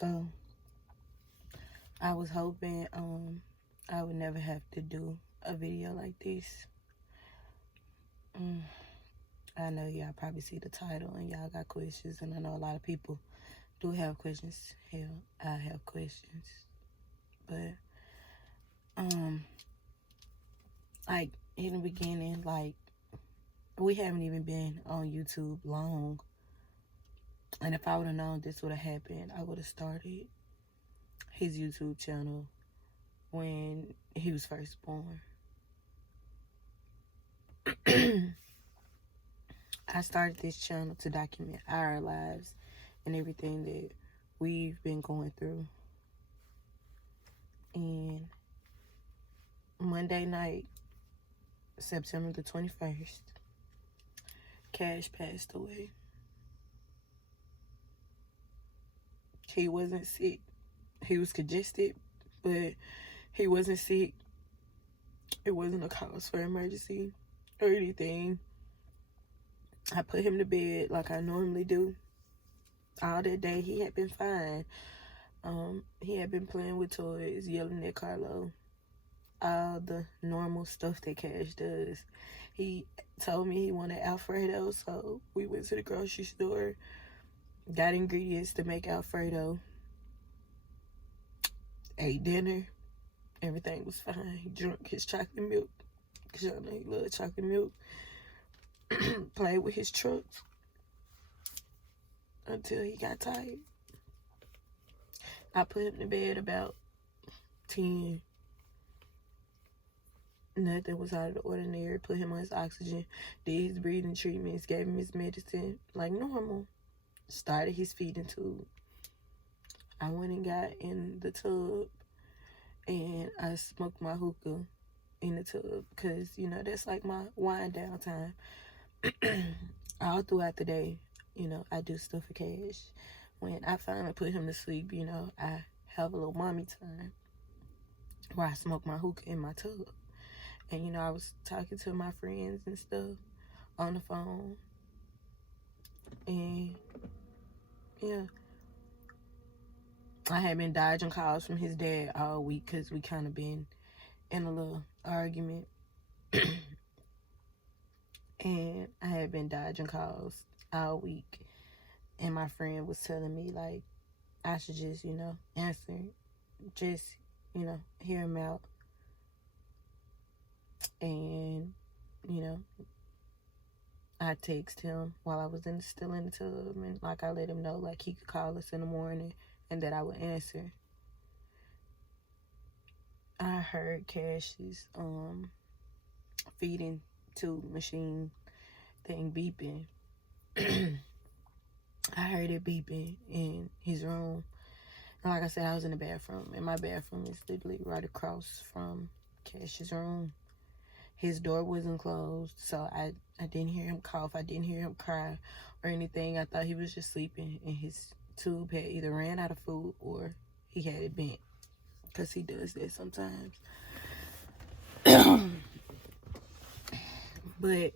So I was hoping I would never have to do a video like this. I know y'all probably see the title and y'all got questions, and I know a lot of people do have questions. Hell, I have questions. But like in the beginning, like we haven't even been on YouTube long. And if I would have known this would have happened, I would have started his YouTube channel when he was first born. I started this channel to document our lives and everything that we've been going through. And Monday night, September the 21st, Cash passed away. He wasn't sick. He was congested, but he wasn't sick. It wasn't a cause for emergency or anything. I put him to bed like I normally do. All that day, he had been fine. He had been playing with toys, yelling at Carlo. All the normal stuff that Cash does. He told me he wanted Alfredo, so we went to the grocery store, got ingredients to make Alfredo, ate dinner. Everything was fine. He drank his chocolate milk, because y'all know he loved chocolate milk. Played with his trucks until he got tired. I put him to bed about 10. Nothing was out of the ordinary. Put him on his oxygen, did his breathing treatments, gave him his medicine like normal. Started his feeding tube. I went and got in the tub and I smoked my hookah in the tub because, you know, that's like my wind down time. All throughout the day, you know, I do stuff for Cash. When I finally put him to sleep, you know, I have a little mommy time where I smoke my hookah in my tub. And, you know, I was talking to my friends and stuff on the phone. And, yeah. I had been dodging calls from his dad all week because we kind of been in a little argument. And I had been dodging calls all week. And my friend was telling me, like, I should just, you know, answer. Just, you know, hear him out. And, you know, I text him while I was still in the tub. And, like, I let him know, like, he could call us in the morning and that I would answer. I heard Cash's feeding tube machine thing beeping. I heard it beeping in his room. And like I said, I was in the bathroom. And my bathroom is literally right across from Cash's room. His door wasn't closed, so I didn't hear him cough. I didn't hear him cry or anything. I thought he was just sleeping, and his tube had either ran out of food or he had it bent, because he does that sometimes. But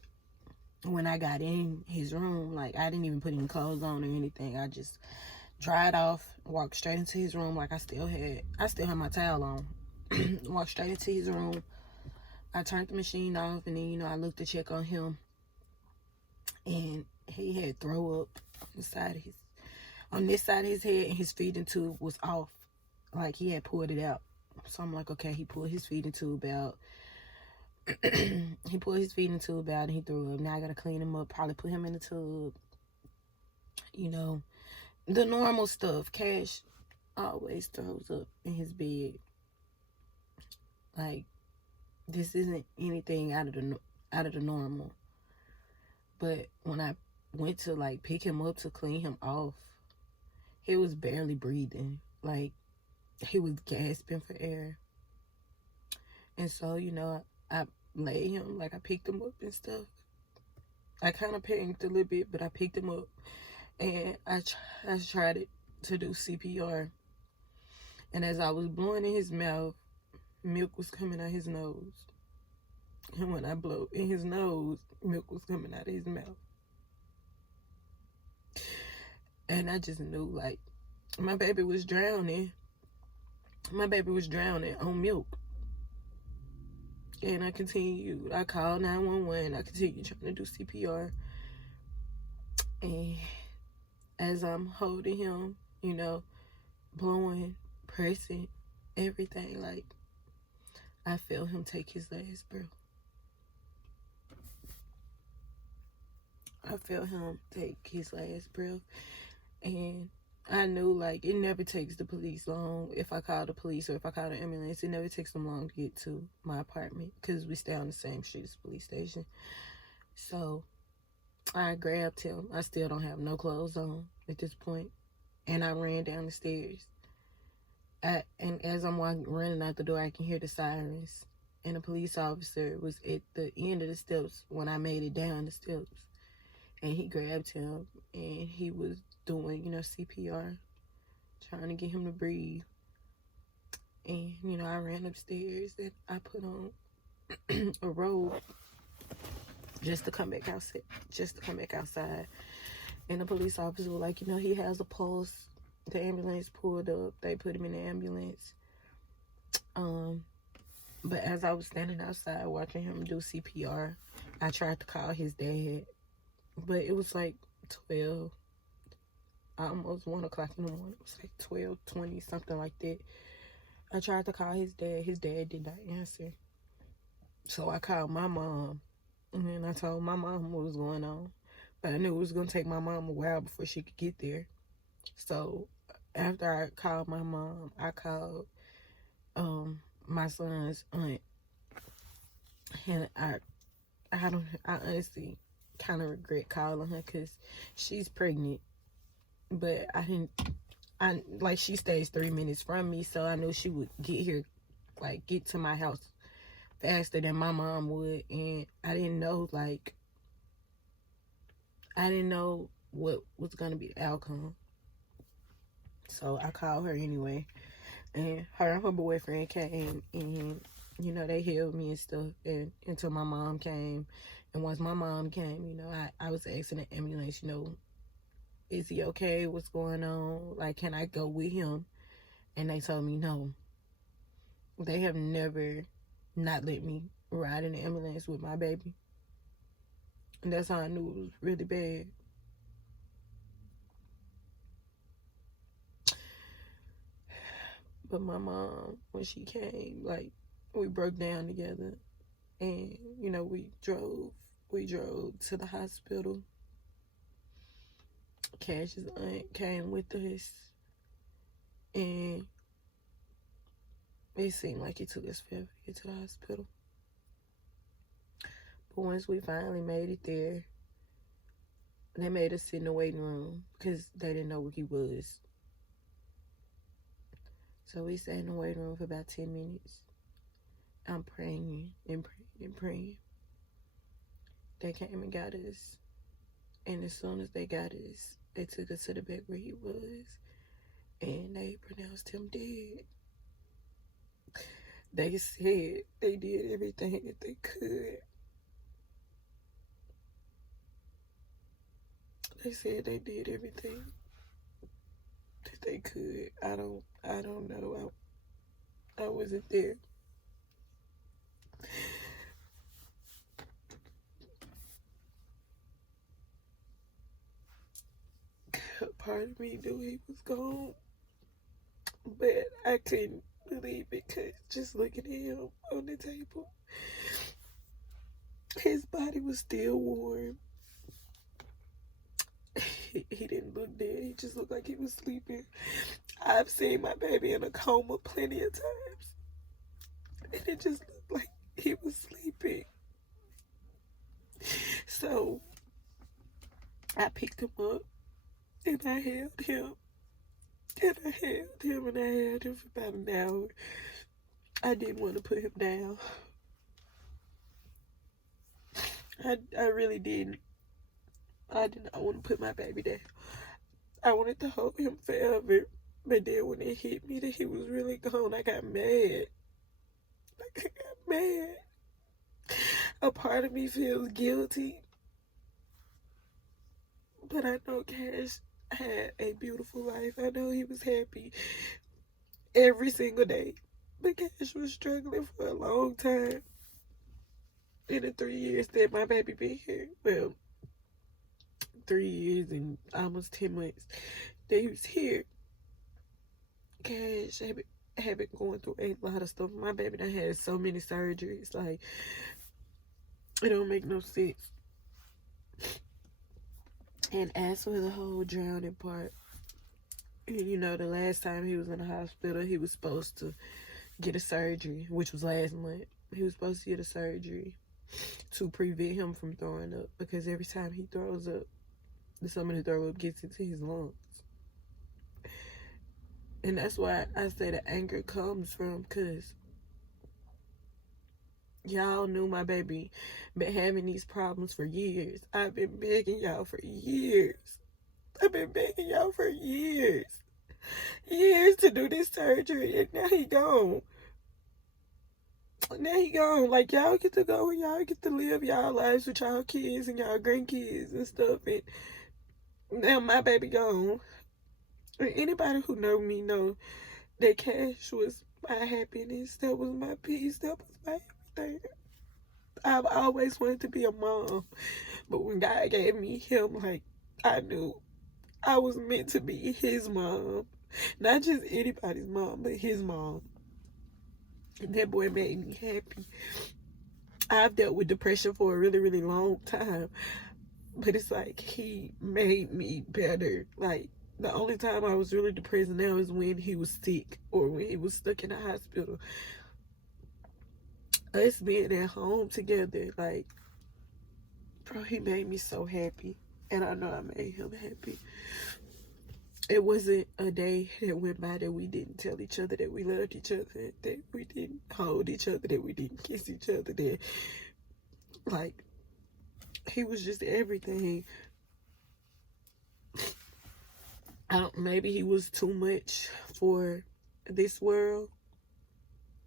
when I got in his room, like, I didn't even put any clothes on or anything. I just dried off, walked straight into his room like I still had my towel on. Walked straight into his room. I turned the machine off, and then, you know, I looked to check on him, and he had throw up on this side of his head, and his feeding tube was off. Like, he had pulled it out. So I'm like, okay, he pulled his feeding tube out. He pulled his feeding tube out, and he threw up. Now I gotta clean him up, probably put him in the tub. You know, the normal stuff. Cash always throws up in his bed. Like, this isn't anything out of the normal. But when I went to, like, pick him up to clean him off, he was barely breathing. Like, he was gasping for air. And so, you know, I laid him, like, I picked him up and stuff. I kind of panicked a little bit, but I picked him up. And I tried to do CPR. And as I was blowing in his mouth, milk was coming out his nose. And when I blow in his nose, milk was coming out of his mouth. And I just knew, like, My baby was drowning. My baby was drowning on milk. And I continued. I called 911. I continued trying to do CPR. And as I'm holding him, blowing, pressing, everything, like, I felt him take his last breath. I felt him take his last breath. And I knew, like, it never takes the police long. If I call the police or if I call the ambulance, it never takes them long to get to my apartment because we stay on the same street as the police station. So I grabbed him. I still don't have no clothes on at this point. And I ran down the stairs. And as I'm running out the door, I can hear the sirens. And a police officer was at the end of the steps when I made it down the steps. And he grabbed him, and he was doing, CPR, trying to get him to breathe. And, I ran upstairs, and I put on a robe just to come back outside. And the police officer was like, he has a pulse. The ambulance pulled up. They put him in the ambulance. But as I was standing outside watching him do CPR, I tried to call his dad. But it was like 12, almost 1 o'clock in the morning. It was like 12:20, something like that. I tried to call his dad. His dad did not answer. So I called my mom. And then I told my mom what was going on. But I knew it was going to take my mom a while before she could get there. So after I called my mom, I called my son's aunt. And I honestly kind of regret calling her because she's pregnant. But she stays 3 minutes from me, so I knew she would get to my house faster than my mom would. And I didn't know what was going to be the outcome. So I called her anyway. And her and her boyfriend came, and, they held me and stuff until my mom came. And once my mom came, I was asking the ambulance, is he okay? What's going on? Like, can I go with him? And they told me no. They have never not let me ride in the ambulance with my baby. And that's how I knew it was really bad. But my mom, when she came, we broke down together. And, we drove to the hospital. Cash's aunt came with us. And it seemed like it took us forever to get to the hospital. But once we finally made it there, they made us sit in the waiting room because they didn't know where he was. So we sat in the waiting room for about 10 minutes. I'm praying and praying and praying. They came and got us. And as soon as they got us, they took us to the back where he was. And they pronounced him dead. They said they did everything that they could. They said they did everything that they could. I don't know. I wasn't there. Part of me knew he was gone, but I couldn't believe it because just looking at him on the table, his body was still warm. He didn't look dead. He just looked like he was sleeping. I've seen my baby in a coma plenty of times, and it just looked like he was sleeping. So I picked him up, and I held him. And I held him for about an hour. I didn't want to put him down. I really didn't. I did not want to put my baby down. I wanted to hold him forever. But then when it hit me that he was really gone, I got mad. I got mad. A part of me feels guilty. But I know Cash had a beautiful life. I know he was happy every single day. But Cash was struggling for a long time. In the 3 years that my baby been here, well, 3 years and almost 10 months that he was here, Cash had been going through a lot of stuff. My baby done had so many surgeries. Like, it don't make no sense. And as for the whole drowning part, you know, the last time he was in the hospital, he was supposed to get a surgery, which was last month. He was supposed to get a surgery to prevent him from throwing up, because every time he throws up, some of the throw up gets into his lungs. And that's why I say the anger comes from, because y'all knew my baby been having these problems for years. I've been begging y'all for years. I've been begging y'all for years. Years to do this surgery, and now he gone. Now he gone. Like, y'all get to go and y'all get to live y'all lives with y'all kids and y'all grandkids and stuff. And now my baby gone. And anybody who know me know that Cash was my happiness. That was my peace. That was my everything. I've always wanted to be a mom. But when God gave me him, like, I knew I was meant to be his mom. Not just anybody's mom, but his mom. And that boy made me happy. I've dealt with depression for a really, really long time. But it's like he made me better. Like, the only time I was really depressed now is when he was sick or when he was stuck in the hospital. Us being at home together, like, bro, he made me so happy. And I know I made him happy. It wasn't a day that went by that we didn't tell each other that we loved each other, that we didn't hold each other, that we didn't kiss each other, that, like, he was just everything. Maybe he was too much for this world,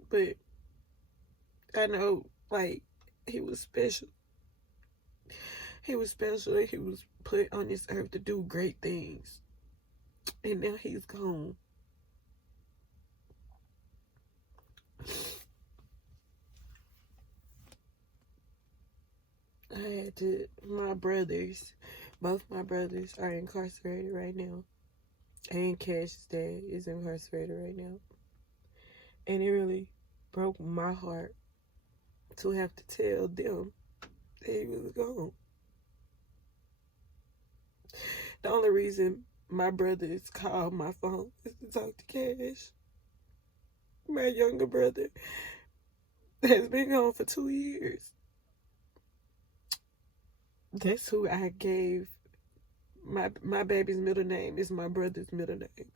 but I know, like, he was special. He was special, and he was put on this earth to do great things. And now he's gone. My brothers, both my brothers are incarcerated right now. And Cash's dad is incarcerated right now. And it really broke my heart to have to tell them that he was gone. The only reason my brothers called my phone is to talk to Cash. My younger brother has been gone for 2 years. That's who I gave my baby's middle name is my brother's middle name.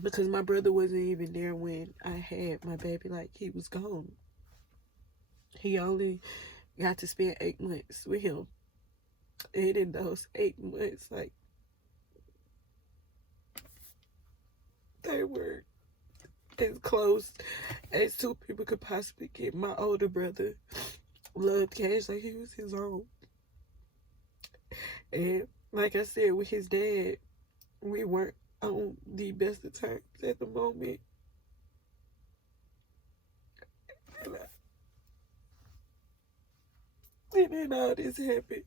Because my brother wasn't even there when I had my baby. Like, he was gone. He only got to spend 8 months with him. And in those 8 months, like, they were as close as two people could possibly get. My older brother loved Cash like he was his own. And like I said, with his dad, we weren't on the best of terms at the moment. And then all this happened.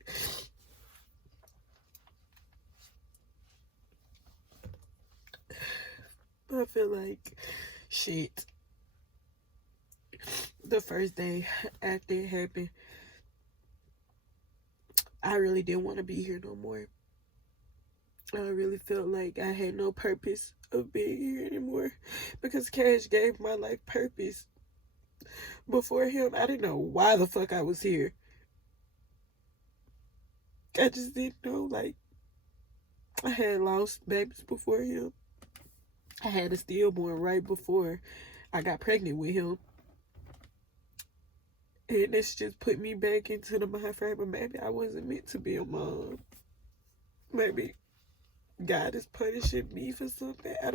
I feel like shit. The first day after it happened, I really didn't want to be here no more. I really felt like I had no purpose of being here anymore, because Cash gave my life purpose. Before him, I didn't know why the fuck I was here. I just didn't know. Like, I had lost babies before him. I had a stillborn right before I got pregnant with him. And this just put me back into the mind frame of maybe I wasn't meant to be a mom. Maybe God is punishing me for something. I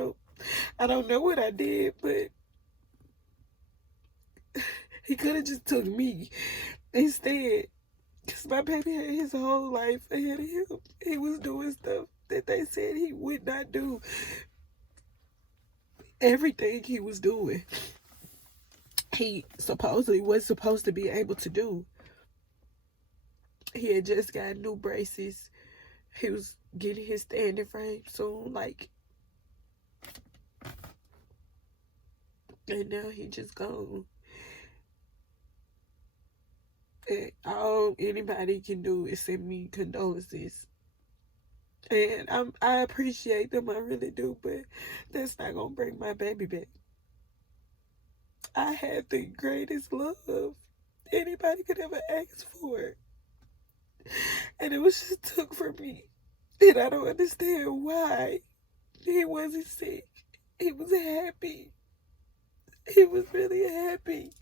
don't know what I did, but he could have just took me instead. Because my baby had his whole life ahead of him. He was doing stuff that they said he would not do everything he was doing. He supposedly was supposed to be able to do. He had just got new braces. He was getting his standing frame soon, like, and now he just gone. And all anybody can do is send me condolences. And I appreciate them, I really do, but that's not gonna bring my baby back. I had the greatest love anybody could ever ask for. And it was just took from me. And I don't understand why. He wasn't sick. He was happy. He was really happy.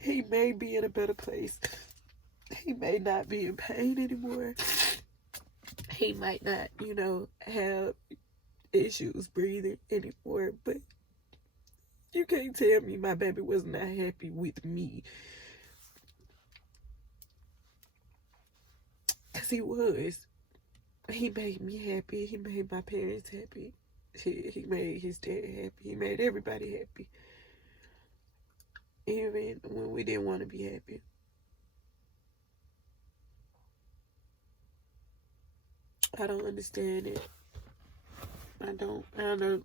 He may be in a better place. He may not be in pain anymore. He might not, have issues breathing anymore. But you can't tell me my baby was not happy with me. Because he was. He made me happy. He made my parents happy. He made his dad happy. He made everybody happy. Even when we didn't want to be happy. I don't understand it. I know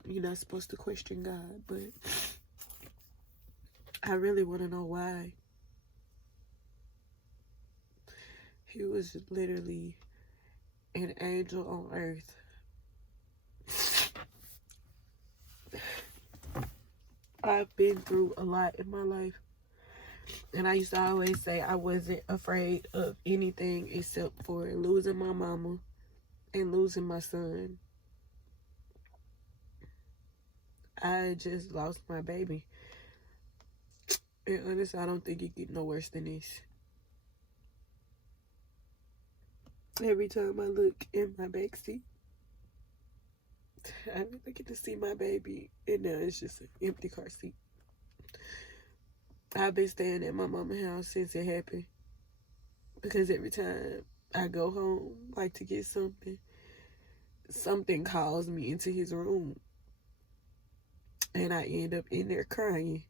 you're not supposed to question God, but I really want to know why. He was literally an angel on earth. I've been through a lot in my life. And I used to always say I wasn't afraid of anything except for losing my mama and losing my son. I just lost my baby. And honestly, I don't think it get no worse than this. Every time I look in my backseat, I be looking to see my baby, and now it's just an empty car seat. I've been staying at my mama's house since it happened. Because every time I go home, like to get something calls me into his room. And I end up in there crying.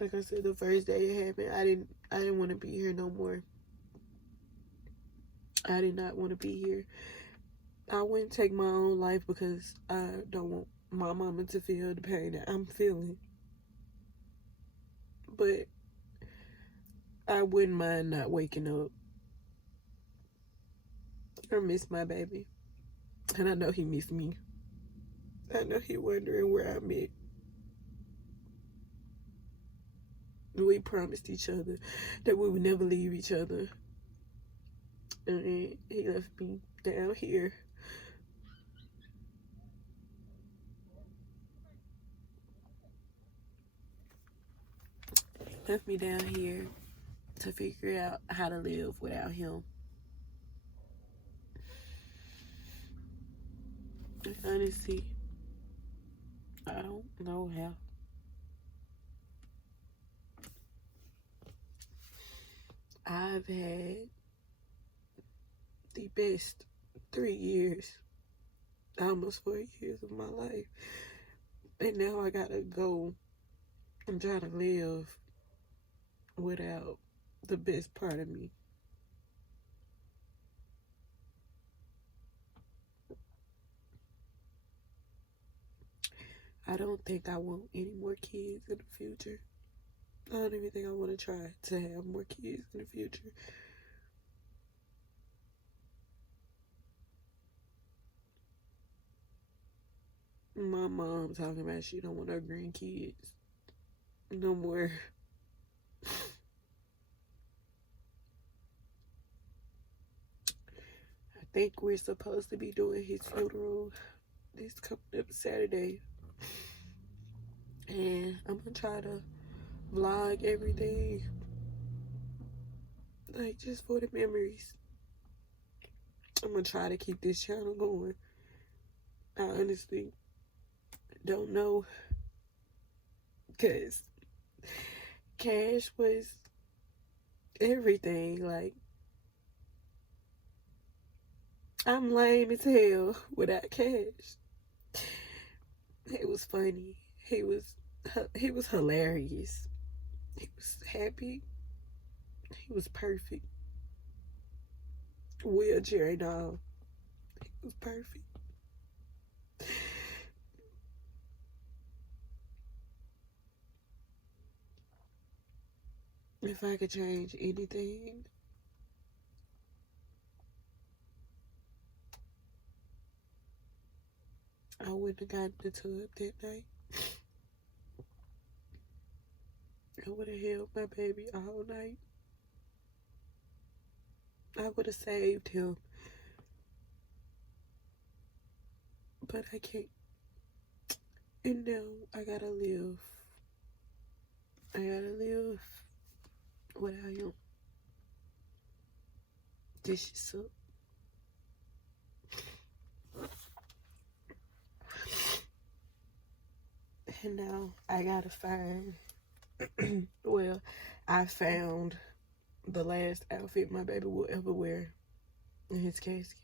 Like I said, the first day it happened, I didn't want to be here no more. I did not want to be here. I wouldn't take my own life because I don't want my mama to feel the pain that I'm feeling. But I wouldn't mind not waking up. I miss my baby. And I know he missed me. I know he wondering where I'm at. We promised each other that we would never leave each other. And he left me down here. Left me down here to figure out how to live without him. And honestly, I don't know how. I've had the best 3 years, almost 4 years of my life. And now I gotta go and try to live without the best part of me. I don't think I want any more kids in the future. I don't even think I want to try to have more kids in the future. My mom talking about she don't want her grandkids no more. I think we're supposed to be doing his funeral this coming up Saturday. And I'm gonna try to vlog everything. Like, just for the memories. I'm gonna try to keep this channel going. I honestly don't know. Because Cash was everything. Like, I'm lame as hell without cash. It was funny. He was he was hilarious. He was happy. He was perfect. Wheelchair and all. He was perfect. If I could change anything, I wouldn't have gotten the tub that night. I would have held my baby all night. I would have saved him. But I can't. And now I gotta live. I gotta live without him. This shit sucks. And now I gotta find, well, I found the last outfit my baby will ever wear in his casket.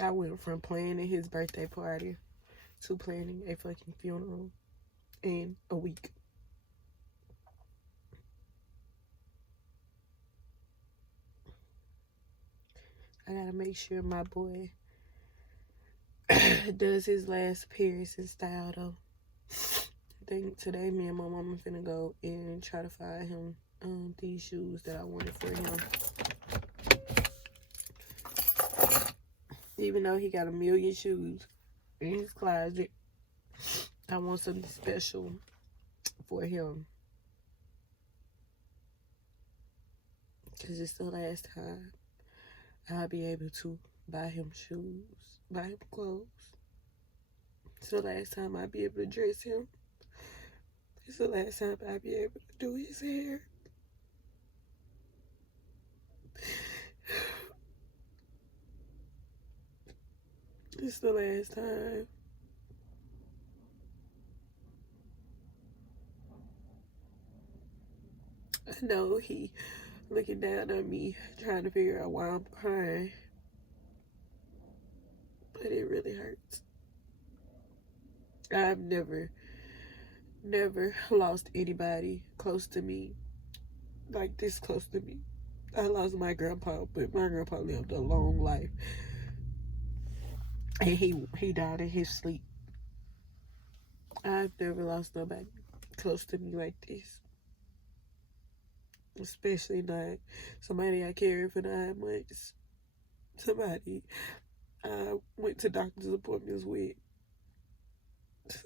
I went from planning his birthday party to planning a fucking funeral in a week. I gotta make sure my boy does his last piercing style though. I think today me and my mama finna go and try to find him these shoes that I wanted for him. Even though he got a million shoes in his closet, I want something special for him. Because it's the last time I'll be able to buy him shoes, buy him clothes. It's the last time I'll be able to dress him. It's the last time I'll be able to do his hair. It's the last time. I know he looking down on me, trying to figure out why I'm crying. But it really hurts. I've never lost anybody close to me, like this close to me. I lost my grandpa, but my grandpa lived a long life. And he died in his sleep. I've never lost nobody close to me like this. Especially not somebody I carried for 9 months. Somebody I went to doctor's appointments with.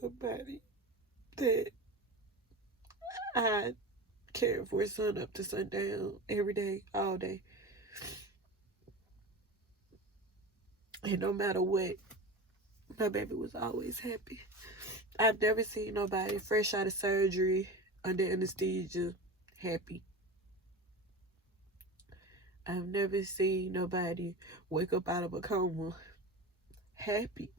Somebody that I cared for sun up to sundown every day, all day. And no matter what, my baby was always happy. I've never seen nobody fresh out of surgery, under anesthesia, happy. I've never seen nobody wake up out of a coma happy.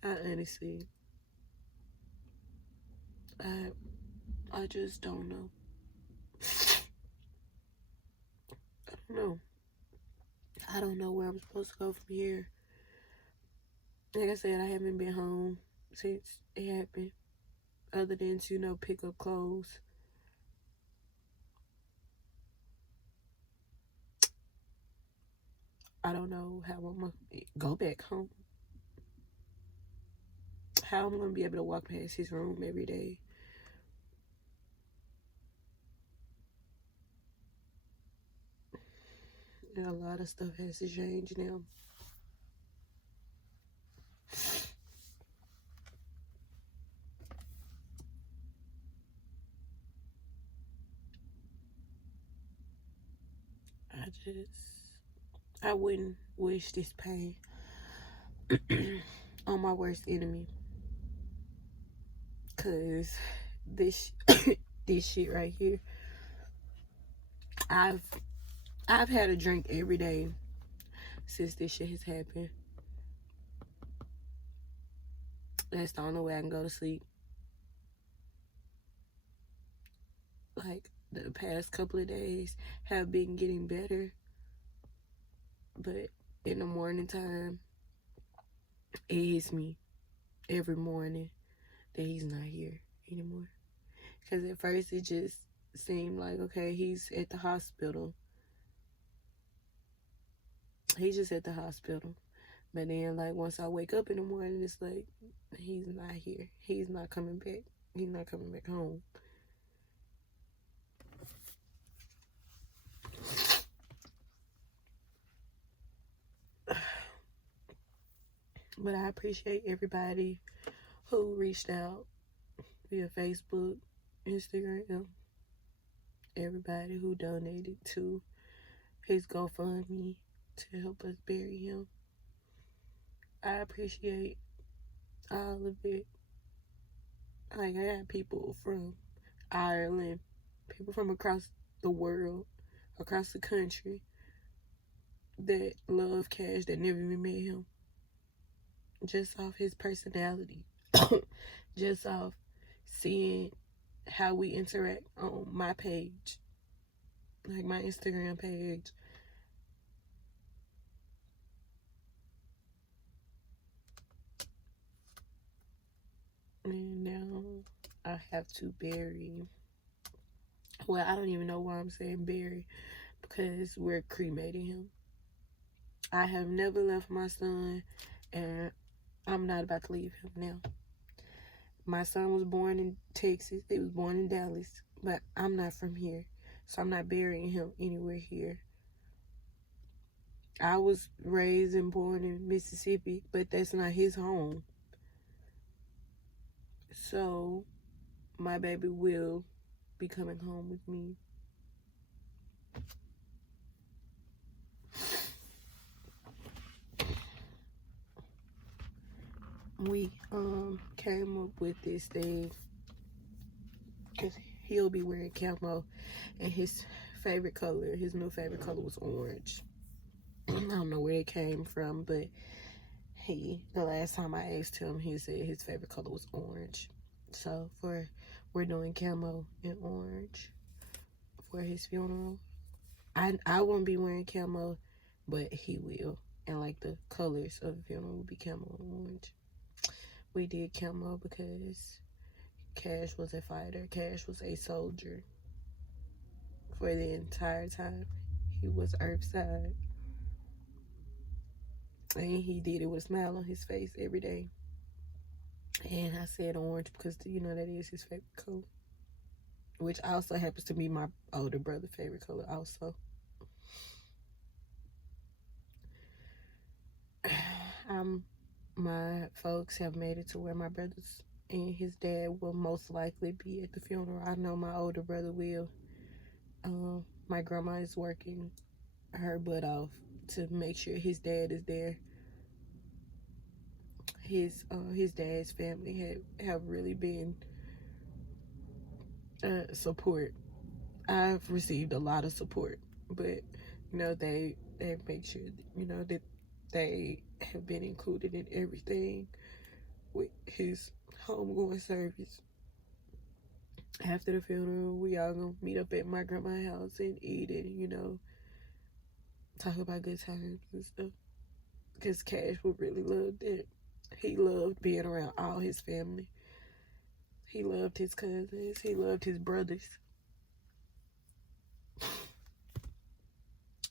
I honestly, I just don't know. I don't know. I don't know where I'm supposed to go from here. Like I said, I haven't been home since it happened. Other than to, pick up clothes. I don't know how I'm going to go back home. How I'm going to be able to walk past his room every day. And a lot of stuff has to change now. I wouldn't wish this pain on my worst enemy. Cause this this shit right here I've I've had a drink every day since this shit has happened. That's the only way I can go to sleep. Like, the past couple of days have been getting better, but in the morning time, it hits me every morning that he's not here anymore. Because at first it just seemed like, okay, he's at the hospital. He's just at the hospital. But then, like, once I wake up in the morning, it's like, he's not here. He's not coming back. He's not coming back home. But I appreciate everybody who reached out via Facebook, Instagram, everybody who donated to his GoFundMe to help us bury him. I appreciate all of it. Like, I got people from Ireland, people from across the world, across the country, that love Cash, that never even met him. Just off his personality. Just off seeing how we interact on my page. Like, my Instagram page. And now I have to bury. Well, I don't even know why I'm saying bury, because we're cremating him. I have never left my son, and I'm not about to leave him now. My son was born in Texas. He was born in Dallas, but I'm not from here, so I'm not burying him anywhere here. I was raised and born in Mississippi, but that's not his home. So my baby will be coming home with me. We came up with this thing because he'll be wearing camo, and his favorite color, his new favorite color, was orange. I don't know where it came from, but the last time I asked him, he said his favorite color was orange. So we're doing camo and orange for his funeral. I won't be wearing camo, but he will. And like, the colors of the funeral will be camo and orange. We did camo because Cash was a fighter. Cash was a soldier for the entire time he was Earthside. And he did it with a smile on his face every day. And I said orange because, that is his favorite color. Which also happens to be my older brother's favorite color also. My folks have made it to where my brothers and his dad will most likely be at the funeral. I know my older brother will. My grandma is working her butt off to make sure his dad is there. His dad's family have really been support. I've received a lot of support, but they make sure that they have been included in everything with his homegoing service. After the funeral, we all gonna meet up at my grandma's house and eat and talk about good times and stuff. Because Cash would really love that. He loved being around all his family. He loved his cousins. He loved his brothers.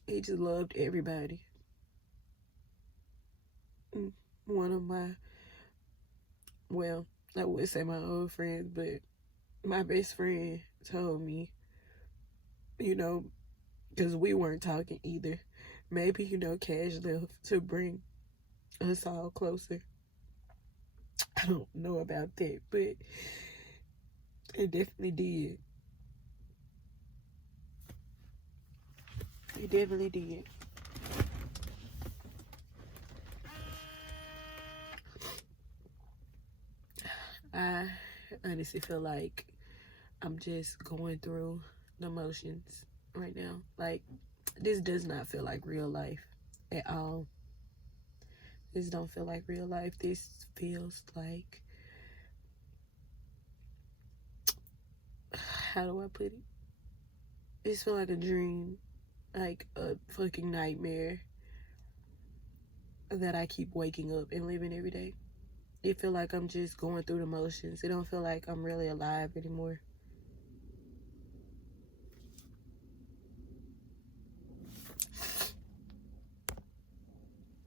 He just loved everybody. One of my, well, I would say my old friends, but my best friend told me, because we weren't talking either, maybe, Cash left to bring us all closer. I don't know about that, but it definitely did. It definitely did. I honestly feel like I'm just going through the motions right now. Like, this does not feel like real life at all. This don't feel like real life. This feels like, how do I put it? This feels like a dream, like a fucking nightmare that I keep waking up and living every day. It feel like I'm just going through the motions. It don't feel like I'm really alive anymore.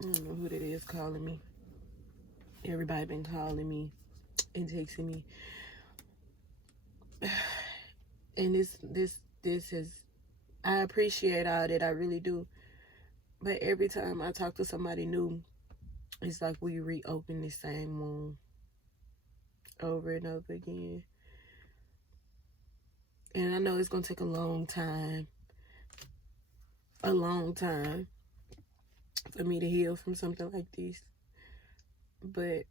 I don't know who that is calling me. Everybody been calling me and texting me. And this is, I appreciate all that, I really do. But every time I talk to somebody new, it's like we reopen the same wound over and over again. And I know it's gonna take a long time for me to heal from something like this. But